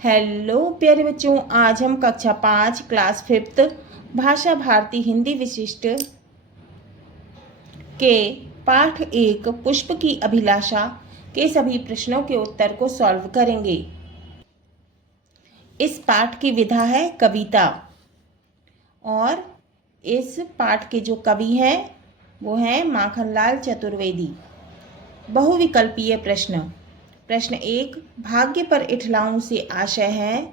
Hello प्यारे बच्चों, आज हम कक्षा 5 क्लास 5 भाषा भारती हिंदी विशिष्ट के पाठ 1 पुष्प की अभिलाषा के सभी प्रश्नों के उत्तर को सॉल्व करेंगे। इस पाठ की विधा है कविता और इस पाठ के जो कवि हैं वो हैं माखनलाल चतुर्वेदी। बहुविकल्पीय प्रश्न। प्रश्न 1, भाग्य पर इठलाऊं से आशय है।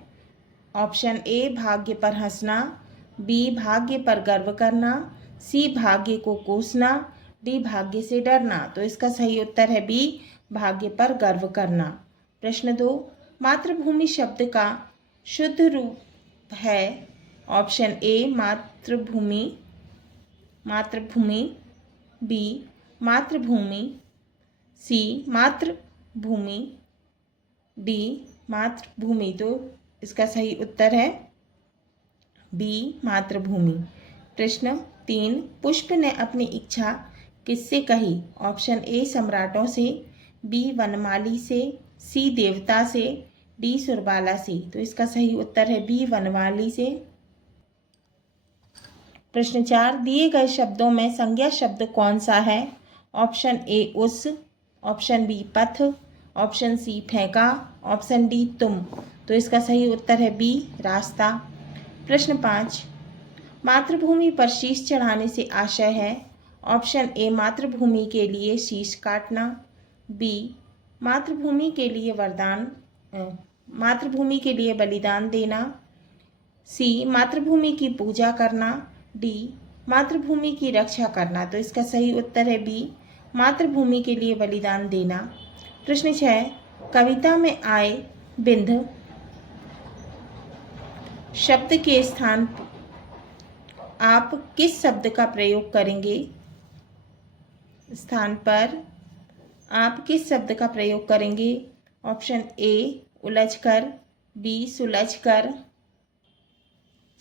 ऑप्शन ए, भाग्य पर हंसना, बी, भाग्य पर गर्व करना, सी, भाग्य को कोसना, डी, भाग्य से डरना। तो इसका सही उत्तर है बी, भाग्य पर गर्व करना। प्रश्न 2, मातृभूमि शब्द का शुद्ध रूप है। ऑप्शन ए, मातृभूमि, बी, मातृभूमि, सी, मातृभूमि, डी, मातृभूमि। तो इसका सही उत्तर है बी, मातृभूमि। प्रश्न 3, पुष्प ने अपनी इच्छा किससे कही। ऑप्शन ए, सम्राटों से, बी, वनमाली से, सी, देवता से, डी, सुरबाला से। तो इसका सही उत्तर है बी, वनमाली से। प्रश्न 4, दिए गए शब्दों में संज्ञा शब्द कौन सा है। ऑप्शन ए, उस, ऑप्शन बी, पथ, ऑप्शन सी, फेंका, ऑप्शन डी, तुम। तो इसका सही उत्तर है बी, रास्ता। प्रश्न 5, मातृभूमि पर शीश चढ़ाने से आशय है। ऑप्शन ए, मातृभूमि के लिए शीश काटना, बी, मातृभूमि के लिए मातृभूमि के लिए बलिदान देना, सी, मातृभूमि की पूजा करना, डी, मातृभूमि की रक्षा करना। तो इसका सही उत्तर है बी, मातृभूमि के लिए बलिदान देना। प्रश्न 6, कविता में आए बिंद शब्द के स्थान आप किस शब्द का प्रयोग करेंगे। स्थान पर आप किस शब्द का प्रयोग करेंगे। ऑप्शन ए, उलझकर, बी, सुलझकर,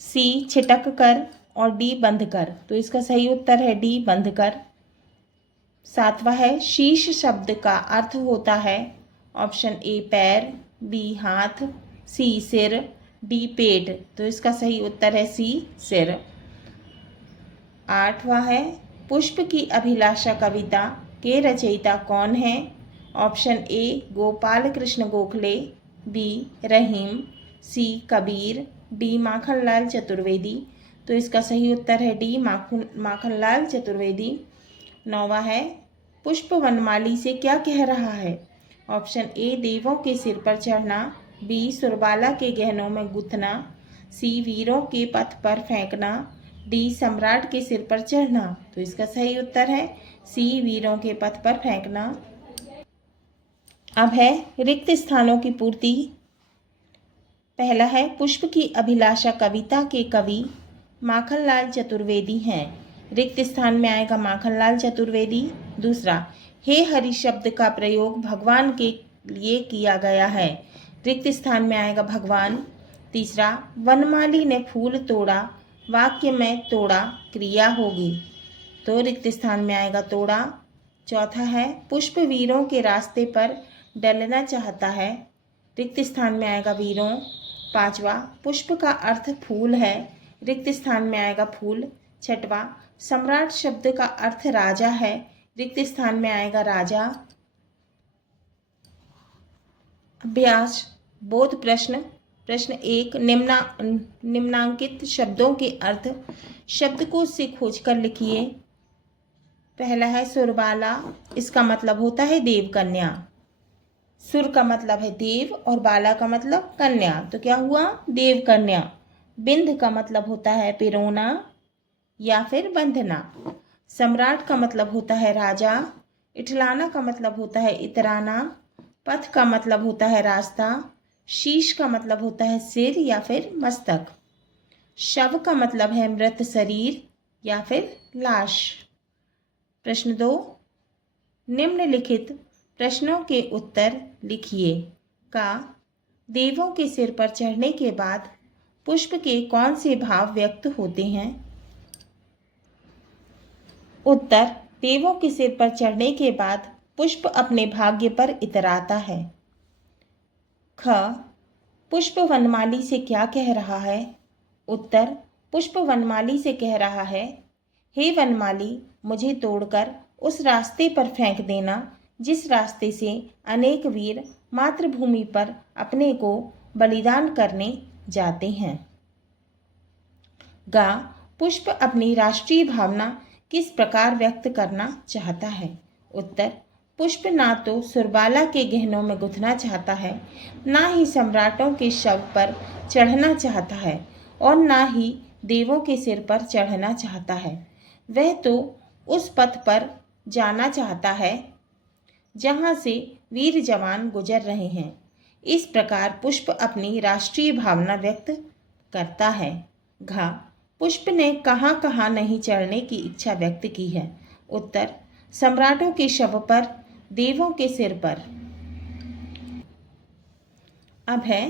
सी, छिटक कर और डी, बंध कर। तो इसका सही उत्तर है डी, बंध कर। 7वां है, शीश शब्द का अर्थ होता है। ऑप्शन ए, पैर, बी, हाथ, सी, सिर, डी, पेट। तो इसका सही उत्तर है सी, सिर। 8वां है, पुष्प की अभिलाषा कविता के रचयिता कौन है। Option A, Gopal Krishna Gokhale, B, Rahim, C, Kabir, D, Makhanlal Chaturvedi. तो इसका सही उत्तर है डी, माखनलाल चतुर्वेदी। 9वां है, पुष्प वनमाली से क्या कह रहा है। ऑप्शन ए, देवों के सिर पर चढ़ना, बी, सुरबाला के गहनों में गुथना, सी, वीरों के पथ पर फेंकना, डी, सम्राट के सिर पर चढ़ना। तो इसका सही उत्तर है सी, वीरों के पथ पर फेंकना। अब है रिक्त स्थानों की पूर्ति। पहला है, पुष्प की अभिलाषा कविता के कवि माखनलाल चतुर्वेदी हैं। रिक्त स्थान में आएगा माखनलाल चतुर्वेदी। दूसरा, हे हरि शब्द का प्रयोग भगवान के लिए किया गया है। रिक्त स्थान में आएगा भगवान। तीसरा, वनमाली ने फूल तोड़ा, वाक्य में तोड़ा क्रिया होगी, तो रिक्त स्थान में आएगा तोड़ा। चौथा है, पुष्प वीरों के रास्ते पर डलना चाहता है। रिक्त स्थान में आएगा वीरों। 5वां, पुष्प का अर्थ फूल है। रिक्त स्थान में आएगा फूल। 6वां, सम्राट शब्द का अर्थ राजा है। रिक्त स्थान में आएगा राजा। अभ्यास बोध प्रश्न। प्रश्न 1, निम्नांकित शब्दों के अर्थ शब्दकोश से खोजकर लिखिए। पहला है सुरबाला, इसका मतलब होता है देव कन्या। सुर का मतलब है देव और बाला का मतलब कन्या, तो क्या हुआ, देव कन्या। बिंद का मतलब होता है पिरोना या फिर बंधना। सम्राट का मतलब होता है राजा। इठलाना का मतलब होता है इतराना। पथ का मतलब होता है रास्ता। शीश का मतलब होता है सिर या फिर मस्तक। शव का मतलब है मृत शरीर या फिर लाश। प्रश्न 2, निम्नलिखित प्रश्नों के उत्तर लिखिए। का, देवों के सिर पर चढ़ने के बाद पुष्प के कौन से भाव व्यक्त होते हैं। उत्तर, देवों के सिर पर चढ़ने के बाद पुष्प अपने भाग्य पर इतराता है। ख, पुष्प वनमाली से क्या कह रहा है? उत्तर, पुष्प वनमाली से कह रहा है, हे वनमाली, मुझे तोड़कर उस रास्ते पर फेंक देना जिस रास्ते से अनेक वीर मातृभूमि पर अपने को बलिदान करने जाते हैं। गा, पुष्प अपनी राष्ट्रीय भावना किस प्रकार व्यक्त करना चाहता है? उत्तर, पुष्प ना तो सुरबाला के गहनों में गुथना चाहता है, ना ही सम्राटों के शव पर चढ़ना चाहता है और ना ही देवों के सिर पर चढ़ना चाहता है। वह तो उस पथ पर जाना चाहता है जहाँ से वीर जवान गुजर रहे हैं। इस प्रकार पुष्प अपनी राष्ट्रीय भावना व्यक्त करता है। घा, पुष्प ने कहाँ कहाँ नहीं चढ़ने की इच्छा व्यक्त की है? उत्तर, सम्राटों के शव पर, देवों के सिर पर। अब है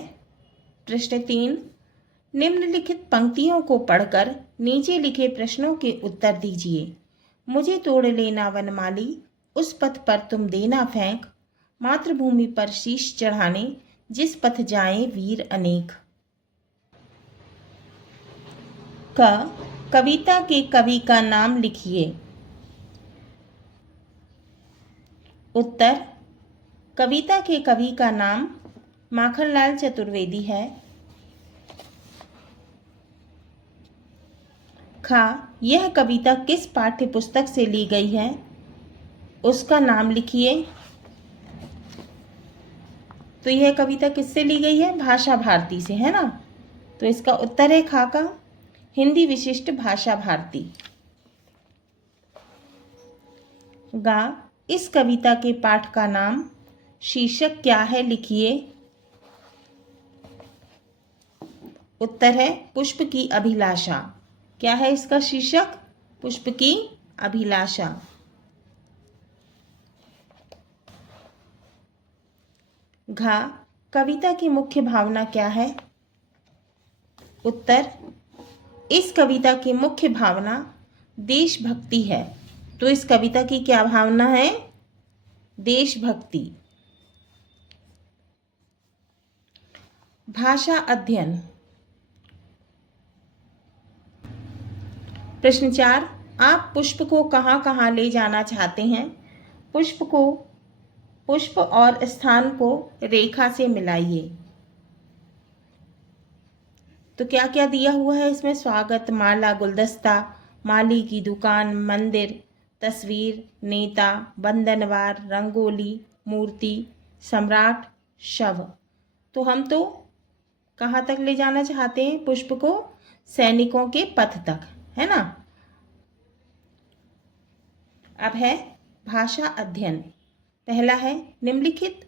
प्रश्न 3। निम्नलिखित पंक्तियों को पढ़कर नीचे लिखे प्रश्नों के उत्तर दीजिए। मुझे तोड़ लेना वनमाली, उस पथ पर तुम देना फेंक, मातृभूमि पर शीश चढ़ाने जिस पथ जाएं वीर अनेक। क, कविता के कवि का नाम लिखिए। उत्तर, कविता के कवि का नाम माखनलाल चतुर्वेदी है। खा, यह कविता किस पाठ्य पुस्तक से ली गई है? उसका नाम लिखिए। तो यह कविता किससे ली गई है? भाषा भारती से, है ना? तो इसका उत्तर है खा का हिंदी विशिष्ट भाषा भारती। गा, इस कविता के पाठ का नाम शीर्षक क्या है? लिखिए। उत्तर है पुष्प की अभिलाषा। क्या है इसका शीर्षक? पुष्प की अभिलाषा। घा, कविता की मुख्य भावना क्या है? उत्तर, इस कविता की मुख्य भावना देशभक्ति है। तो इस कविता की क्या भावना है? देशभक्ति। भाषा अध्ययन। प्रश्न 4, आप पुष्प को कहाँ कहाँ ले जाना चाहते हैं? पुष्प और स्थान को रेखा से मिलाइए। तो क्या क्या दिया हुआ है इसमें? स्वागत, माला, गुलदस्ता, माली की दुकान, मंदिर, तस्वीर, नेता, बंधनवार, रंगोली, मूर्ति, सम्राट, शव। तो हम तो कहाँ तक ले जाना चाहते हैं पुष्प को? सैनिकों के पथ तक, है ना? अब है भाषा अध्ययन। पहला है, निम्नलिखित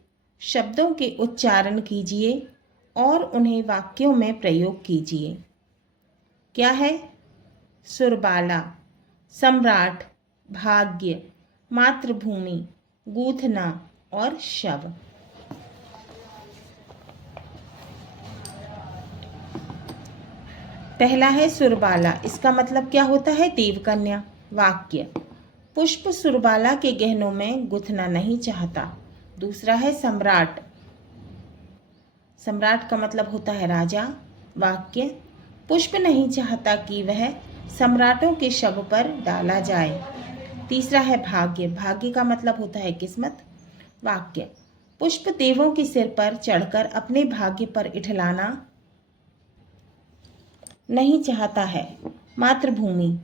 शब्दों के उच्चारण कीजिए और उन्हें वाक्यों में प्रयोग कीजिए। क्या है? सुरबाला, सम्राट, भाग्य, मातृभूमि, गूथना और शव। पहला है सुरबाला, इसका मतलब क्या होता है? देवकन्या। वाक्य, पुष्प सुरबाला के गहनों में गुथना नहीं चाहता। दूसरा है सम्राट, सम्राट का मतलब होता है राजा। वाक्य, पुष्प नहीं चाहता कि वह सम्राटों के शव पर डाला जाए। तीसरा है भाग्य, भाग्य का मतलब होता है किस्मत। वाक्य, पुष्प देवों के सिर पर चढ़कर अपने भाग्य पर इठलाना नहीं चाहता है। मातृभूमि,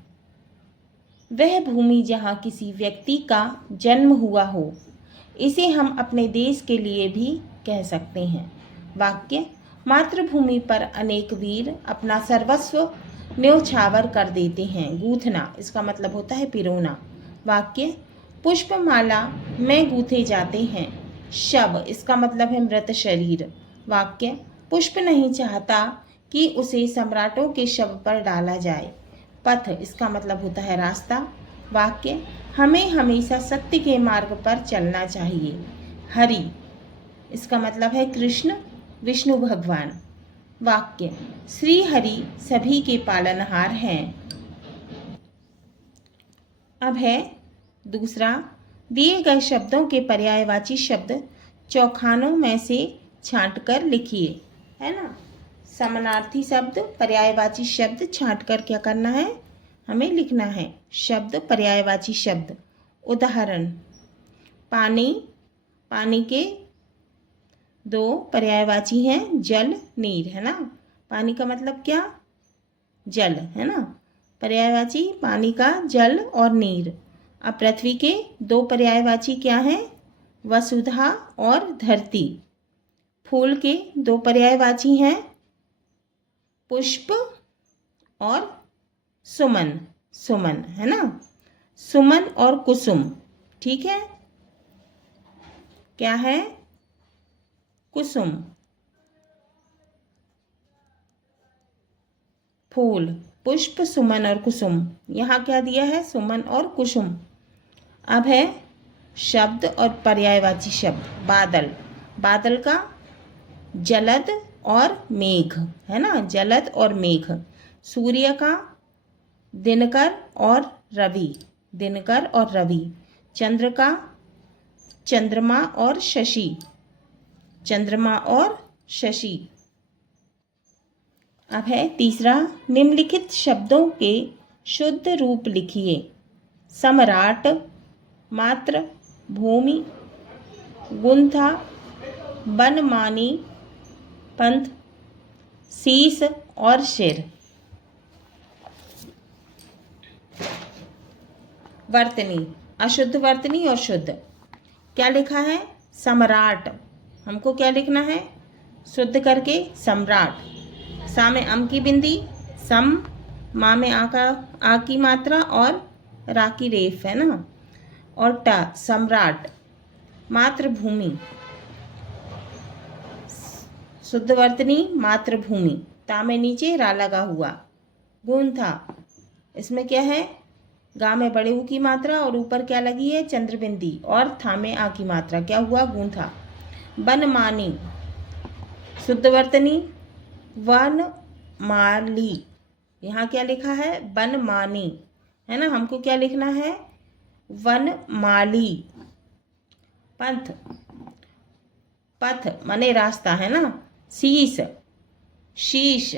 वह भूमि जहाँ किसी व्यक्ति का जन्म हुआ हो। इसे हम अपने देश के लिए भी कह सकते हैं। वाक्य, मातृभूमि पर अनेक वीर अपना सर्वस्व न्योछावर कर देते हैं। गूथना, इसका मतलब होता है पिरोना। वाक्य, पुष्पमाला में गूथे जाते हैं। शव, इसका मतलब है मृत शरीर। वाक्य, पुष्प नहीं चाहता कि उसे सम्राटों के शव पर डाला जाए। पथ, इसका मतलब होता है रास्ता। वाक्य, हमें हमेशा सत्य के मार्ग पर चलना चाहिए। हरि, इसका मतलब है कृष्ण, विष्णु भगवान। वाक्य, श्री हरि सभी के पालनहार हैं। अब है दूसरा, दिए गए शब्दों के पर्यायवाची शब्द चौखानों में से छांटकर लिखिए। है ना। समानार्थी शब्द, पर्यायवाची शब्द छांट कर क्या करना है, हमें लिखना है। शब्द, पर्यायवाची शब्द। उदाहरण, पानी, पानी के दो पर्यायवाची हैं, जल, नीर, है ना। पानी का मतलब क्या, जल, है ना। पर्यायवाची पानी का, जल और नीर। अब पृथ्वी के दो पर्यायवाची क्या हैं, वसुधा और धरती। फूल के दो पर्यायवाची हैं, पुष्प और सुमन, सुमन, है ना। सुमन और कुसुम, ठीक है। क्या है, कुसुम। फूल, पुष्प, सुमन और कुसुम। यहाँ क्या दिया है, सुमन और कुसुम। अब है शब्द और पर्यायवाची शब्द। बादल, बादल का जलद और मेघ, है ना, जलद और मेघ। सूर्य का दिनकर और रवि, दिनकर और रवि। चंद्र का चंद्रमा और शशि, चंद्रमा और शशि। अब है तीसरा, निम्नलिखित शब्दों के शुद्ध रूप लिखिए। सम्राट, मात्र, भूमि, गुंथा, बनमानी, पंथ, शीश और सिर। वर्तनी, अशुद्ध वर्तनी और शुद्ध। क्या लिखा है, सम्राट। हमको क्या लिखना है, शुद्ध करके सम्राट। सा में अम की बिंदी, सम, मा में आ की मात्रा और रा की रेफ, है ना। और टा, सम्राट। मातृभूमि, शुद्ध वर्तनी, मातृभूमि। ता में नीचे रा लगा हुआ। गुंथा, इसमें क्या है, गा में बड़े ऊ की मात्रा और ऊपर क्या लगी है, चंद्रबिंदी, और था में आ की मात्रा, क्या हुआ, गूंथा। बनमानी, शुद्ध वर्तनी, वन माली। यहाँ क्या लिखा है, बनमानी, है ना। हमको क्या लिखना है, वन माली। पंथ, पथ माने रास्ता, है ना। शीश, शीश,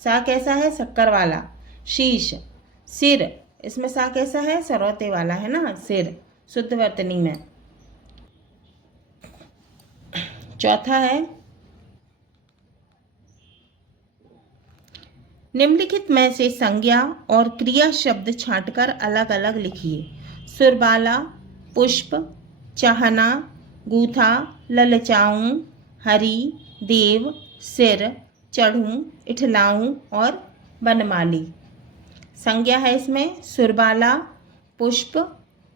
सा कैसा है, शक्कर वाला, शीश। सिर, इसमें सा कैसा है, सरौते वाला, है ना, सिर, शुद्ध वर्तनी में। चौथा है, निम्नलिखित में से संज्ञा और क्रिया शब्द छांटकर अलग अलग लिखिए। सुरबाला, पुष्प, चाहना, गूथा, ललचाऊं, हरी, देव, सिर, चढ़ूं, इठलाऊं और बनमाली। संज्ञा है इसमें सुरबाला, पुष्प,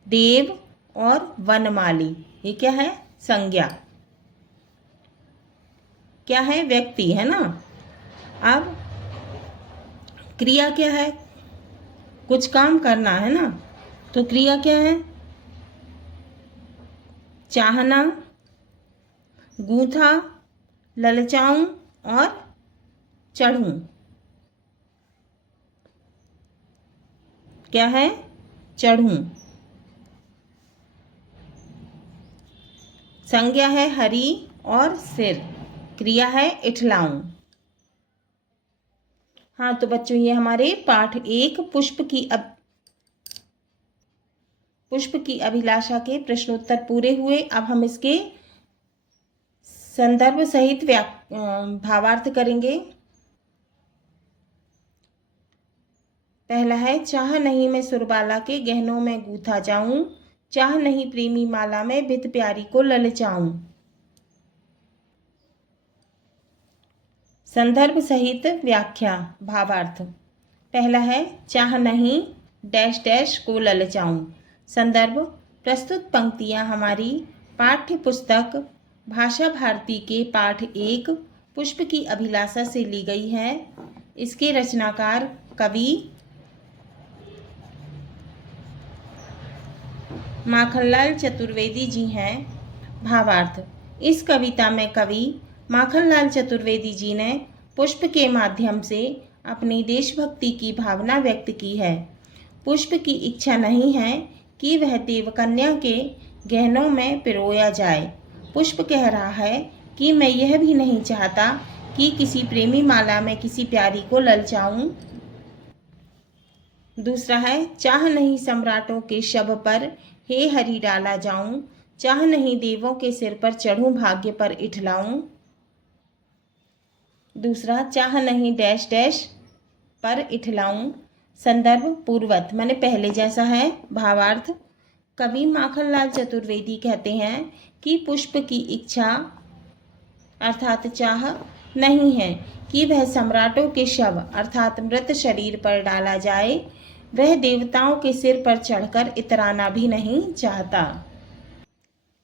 देव और वनमाली। ये क्या है, संज्ञा। क्या है, व्यक्ति, है ना। अब क्रिया क्या है, कुछ काम करना, है ना। तो क्रिया क्या है, चाहना, गूंथा, ललचाऊं और चढ़ूं। क्या है, चढ़ूं। संज्ञा है हरी और सिर, क्रिया है इठलाऊं। हाँ तो बच्चों, ये हमारे पाठ 1 पुष्प की अभिलाषा के प्रश्नोत्तर पूरे हुए। अब हम इसके संदर्भ सहित भावार्थ करेंगे। पहला है, चाह नहीं मैं सुरबाला के गहनों में गूथा जाऊं, चाह नहीं प्रेमी माला में बित प्यारी को ललचाऊं। संदर्भ सहित व्याख्या भावार्थ। पहला है, चाह नहीं डैश डैश को ललचाऊं। संदर्भ, प्रस्तुत पंक्तियां हमारी पाठ्य पुस्तक भाषा भारती के पाठ 1 पुष्प की अभिलाषा से ली गई है। इसके रचनाकार कवि माखनलाल चतुर्वेदी जी हैं। भावार्थ, इस कविता में कवि माखनलाल चतुर्वेदी जी ने पुष्प के माध्यम से अपनी देशभक्ति की भावना व्यक्त की है। पुष्प की इच्छा नहीं है कि वह देवकन्या के गहनों में पिरोया जाए। पुष्प कह रहा है कि मैं यह भी नहीं चाहता कि किसी प्रेमी माला में किसी प्यारी को ललचाऊं। दूसरा है, चाह नहीं सम्राटों के शब पर हे हरि डाला जाऊं, चाह नहीं देवों के सिर पर चढ़ूं भाग्य पर इठलाऊं। दूसरा, चाह नहीं डैश डैश पर इठलाऊं। संदर्भ पूर्वत माने पहले जैसा है। भावार्थ, कवि माखनलाल चतुर्वेदी कहते हैं कि पुष्प की इच्छा अर्थात चाह नहीं है कि वह सम्राटों के शव अर्थात मृत शरीर पर डाला जाए। वह देवताओं के सिर पर चढ़कर इतराना भी नहीं चाहता।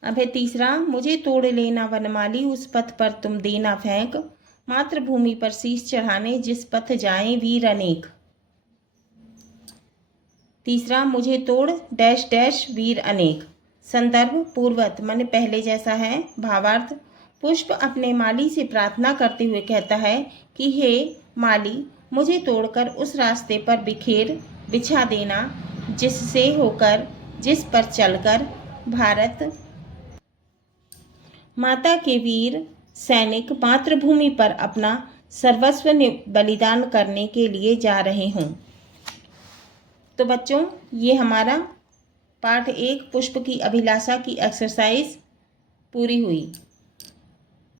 अब है तीसरा, मुझे तोड़ लेना वनमाली उस पथ पर तुम देना फेंक, मातृभूमि पर शीश चढ़ाने जिस पथ जाएं वीर अनेक। तीसरा, मुझे तोड़ डैश डैश वीर अनेक। संदर्भ पूर्वत माने पहले जैसा है। भावार्थ, पुष्प अपने माली से प्रार्थना करते हुए कहता है कि हे माली, मुझे तोड़कर उस रास्ते पर बिछा देना जिस पर चलकर भारत माता के वीर सैनिक मातृभूमि पर अपना सर्वस्व बलिदान करने के लिए जा रहे हों। तो बच्चों, ये हमारा पाठ 1 पुष्प की अभिलाषा की एक्सरसाइज पूरी हुई।